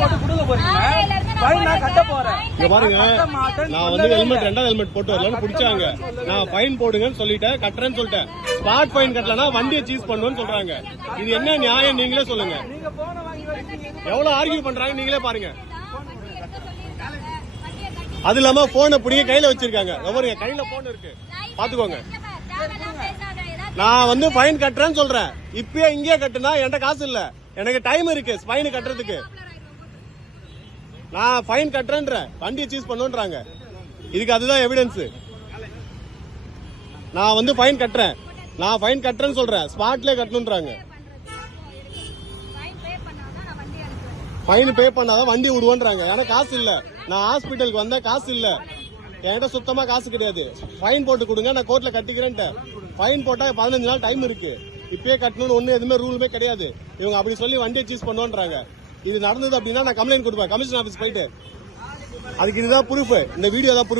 போட்டு கொடுக்க போறீங்க. ஃபைன் நான் கட்ட போறேன். இங்க பாருங்க கட்ட மாட்டேன்னு நான் வந்து ஹெல்மெட். ரெண்டாவது ஹெல்மெட் போட்டு வரலன்னு பிடிச்சாங்க. நான் ஃபைன் போடுங்கன்னு சொல்லிட்டேன் கட்டுறேன்னு சொல்லிட்டேன். ஸ்பாட் ஃபைன் கட்டலனா வண்டியை சீஸ் பண்ணுவேன்னு சொல்றாங்க. இது என்ன நியாயம்? நீங்களே சொல்லுங்க. நீங்க போன வாங்கி வச்சீங்க எவ்வளவு ஆர்கியூ பண்றாங்க நீங்களே பாருங்க. அது இல்லாம போனை பிடிங்க கையில வச்சிருக்காங்க. பாருங்க கையில போன் இருக்கு. பாத்துக்கோங்க. நான் வந்து ஃபைன் கட்டுறேன்னு சொல்றேன். இப்பயே இங்கேயே கட்டுனா என்கிட்ட காசு இல்ல. எனக்கு டைம் இருக்கு ஃபைன் கட்டுறதுக்கு. நான் ஃபைன் கட்டுறேன்ற. வண்டியை சீஸ் பண்ணுன்றாங்க. இதுக்கு அதுதான் எவிடன்ஸ் நான் வந்து ஃபைன் கட்டுறேன். நான் ஃபைன் கட்டுறேன்னு சொல்றேன். ஸ்பாட்லயே கட்டணுன்றாங்க. ஃபைன் பே பண்ணாதான் வண்டி விடுவோன்றாங்க. ஏன்னா காசு இல்ல. நான் ஹாஸ்பிட்டலுக்கு வந்தேன் காசு இல்ல. என்கிட்ட சுத்தமா காசு கிடையாது. ஃபைன் போட்டு கொடுங்க நான் கோர்ட்ல கட்டிக்கிறேன்ட்டு ஃபைன் போட்டா பதினஞ்சு நாள் டைம் இருக்கு. இப்பயே கட்டணும்னு ஒண்ணு எதுவுமே ரூலுமே கிடையாது. இவங்க அப்படி சொல்லி வண்டியை சீஸ் பண்ணுவோன்றாங்க இது நடந்தது அப்படின்னா நான் கம்ப்ளைண்ட் கொடுப்பேன். கமிஷன் ஆஃபீஸ் போயிட்டு. அதுக்கு இதுதான் ப்ரூஃப் இந்த வீடியோ தான் ப்ரூஃப்